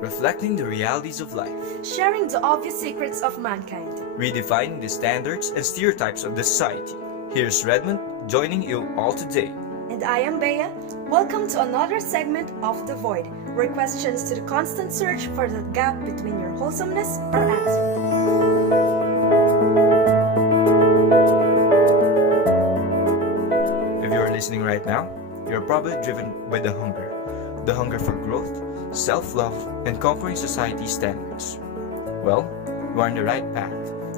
reflecting the realities of life, sharing the obvious secrets of mankind, redefining the standards and stereotypes of the society. Here's Redmond joining you all today. And I am Bea. Welcome to another segment of The Void, where questions to the constant search for the gap between your wholesomeness are answered. If you're listening right now, you're probably driven by the hunger for growth, self-love, and conquering society's standards. Well, you are on the right path,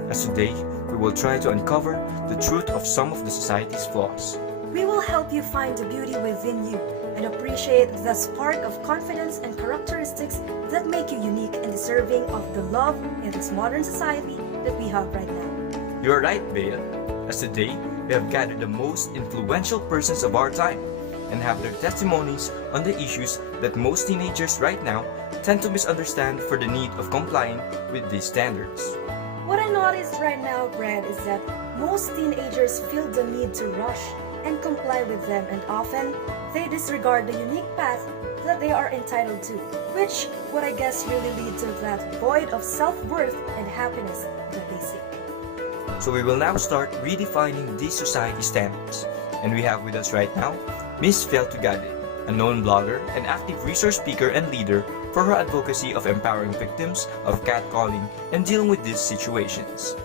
as today we will try to uncover the truth of some of the society's flaws. We will help you find the beauty within you and appreciate the spark of confidence and characteristics that make you unique and deserving of the love in this modern society that we have right now. You are right, Bea, as today we have gathered the most influential persons of our time and have their testimonies on the issues that most teenagers right now tend to misunderstand for the need of complying with these standards. What I noticed right now, Brad, is that most teenagers feel the need to rush and comply with them, and often they disregard the unique path that they are entitled to, which would I guess really lead to that void of self-worth and happiness that they seek. So we will now start redefining these society standards. And we have with us right now Ms. Fel Tugade, a known blogger and active resource speaker and leader for her advocacy of empowering victims of catcalling and dealing with these situations.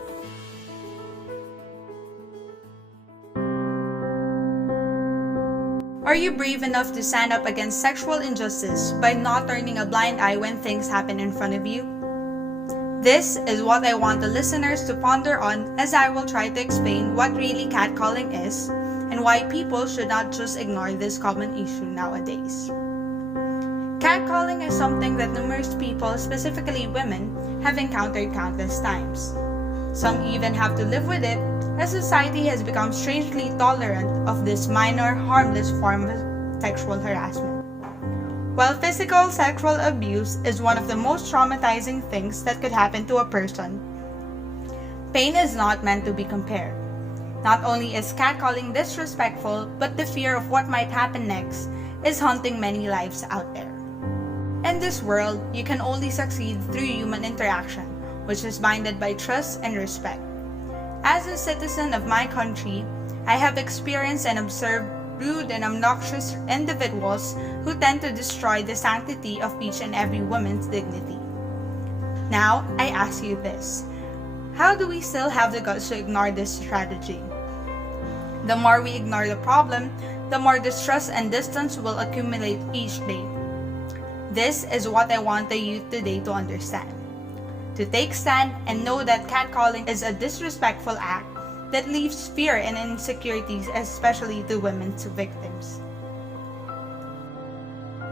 Are you brave enough to stand up against sexual injustice by not turning a blind eye when things happen in front of you? This is what I want the listeners to ponder on, as I will try to explain what really catcalling is and why people should not just ignore this common issue nowadays. Catcalling is something that numerous people, specifically women, have encountered countless times. Some even have to live with it, as society has become strangely tolerant of this minor, harmless form of sexual harassment. While physical sexual abuse is one of the most traumatizing things that could happen to a person, pain is not meant to be compared. Not only is catcalling disrespectful, but the fear of what might happen next is haunting many lives out there. In this world, you can only succeed through human interaction, which is bounded by trust and respect. As a citizen of my country, I have experienced and observed rude and obnoxious individuals who tend to destroy the sanctity of each and every woman's dignity. Now, I ask you this. How do we still have the guts to ignore this strategy? The more we ignore the problem, the more distrust and distance will accumulate each day. This is what I want the youth today to understand. To take stand and know that catcalling is a disrespectful act that leaves fear and insecurities, especially to women's victims.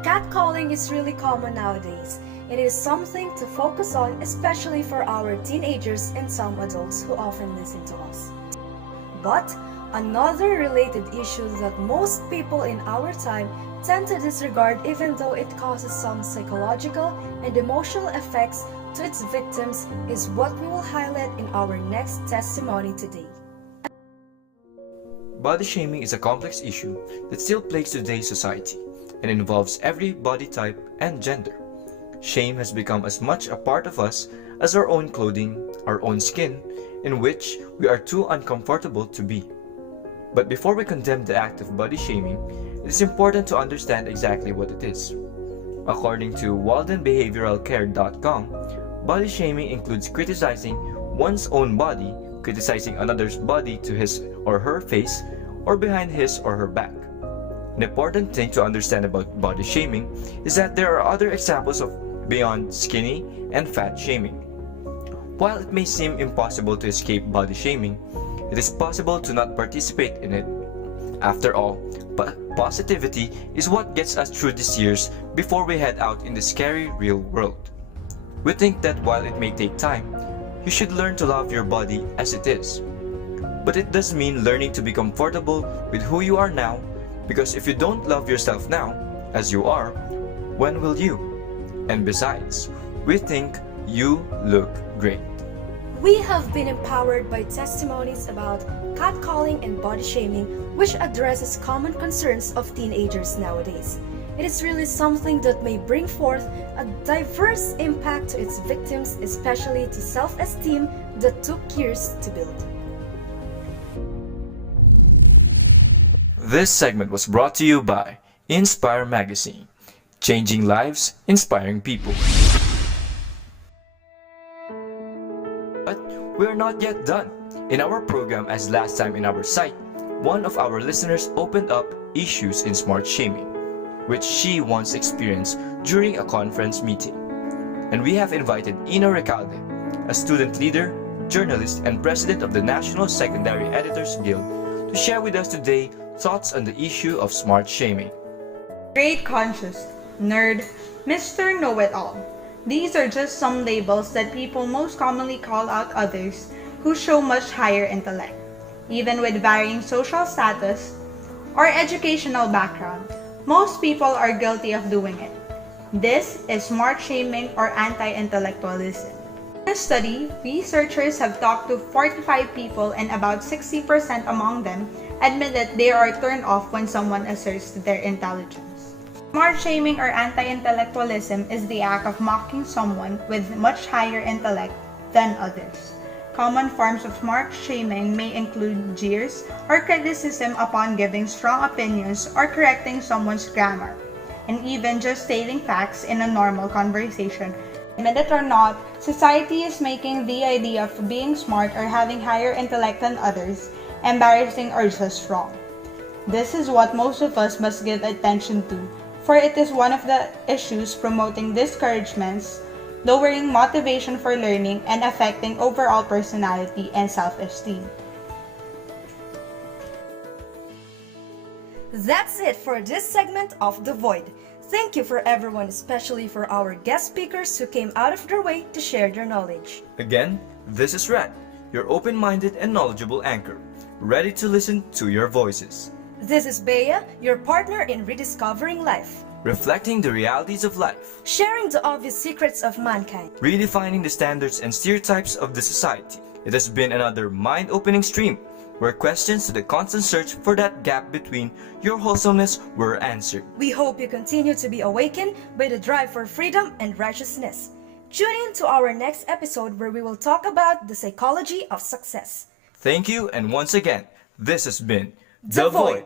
Catcalling is really common nowadays. It is something to focus on, especially for our teenagers and some adults who often listen to us. But another related issue that most people in our time tend to disregard, even though it causes some psychological and emotional effects to its victims, is what we will highlight in our next testimony today. Body shaming is a complex issue that still plagues today's society and involves every body type and gender. Shame has become as much a part of us as our own clothing, our own skin, in which we are too uncomfortable to be. But before we condemn the act of body shaming, it is important to understand exactly what it is. According to WaldenBehavioralCare.com, body shaming includes criticizing one's own body, criticizing another's body to his or her face, or behind his or her back. An important thing to understand about body shaming is that there are other examples of beyond skinny and fat shaming. While it may seem impossible to escape body shaming, it is possible to not participate in it. After all, positivity is what gets us through these years before we head out in the scary real world. We think that while it may take time, you should learn to love your body as it is. But it does mean learning to be comfortable with who you are now, because if you don't love yourself now, as you are, when will you? And besides, we think you look great. We have been empowered by testimonies about catcalling and body shaming, which addresses common concerns of teenagers nowadays. It is really something that may bring forth a diverse impact to its victims, especially to self-esteem that took years to build. This segment was brought to you by Inspire Magazine, changing lives, inspiring people. But we're not yet done. In our program, as last time in our site, one of our listeners opened up issues in smart shaming, which she once experienced during a conference meeting. And we have invited Ina Recalde, a student leader, journalist, and president of the National Secondary Editors Guild, to share with us today thoughts on the issue of smart shaming. Great conscious, nerd, Mr. Know-it-all. These are just some labels that people most commonly call out others who show much higher intellect, even with varying social status or educational background. Most people are guilty of doing it. This is smart shaming or anti-intellectualism. In a study, researchers have talked to 45 people and about 60% among them admit that they are turned off when someone asserts their intelligence. Smart shaming or anti-intellectualism is the act of mocking someone with much higher intellect than others. Common forms of smart shaming may include jeers or criticism upon giving strong opinions or correcting someone's grammar, and even just stating facts in a normal conversation. Admit it or not, society is making the idea of being smart or having higher intellect than others embarrassing or just wrong. This is what most of us must give attention to, for it is one of the issues promoting discouragements, lowering motivation for learning, and affecting overall personality and self-esteem. That's it for this segment of The Void. Thank you for everyone, especially for our guest speakers who came out of their way to share their knowledge. Again, this is Rat, your open-minded and knowledgeable anchor, ready to listen to your voices. This is Bea, your partner in rediscovering life, Reflecting the realities of life, sharing the obvious secrets of mankind. redefining the standards and stereotypes of the society. It has been another mind-opening stream, where questions to the constant search for that gap between your wholesomeness were answered. We hope you continue to be awakened by the drive for freedom and righteousness. Tune in to our next episode where we will talk about the psychology of success. Thank you, and once again, this has been The Void.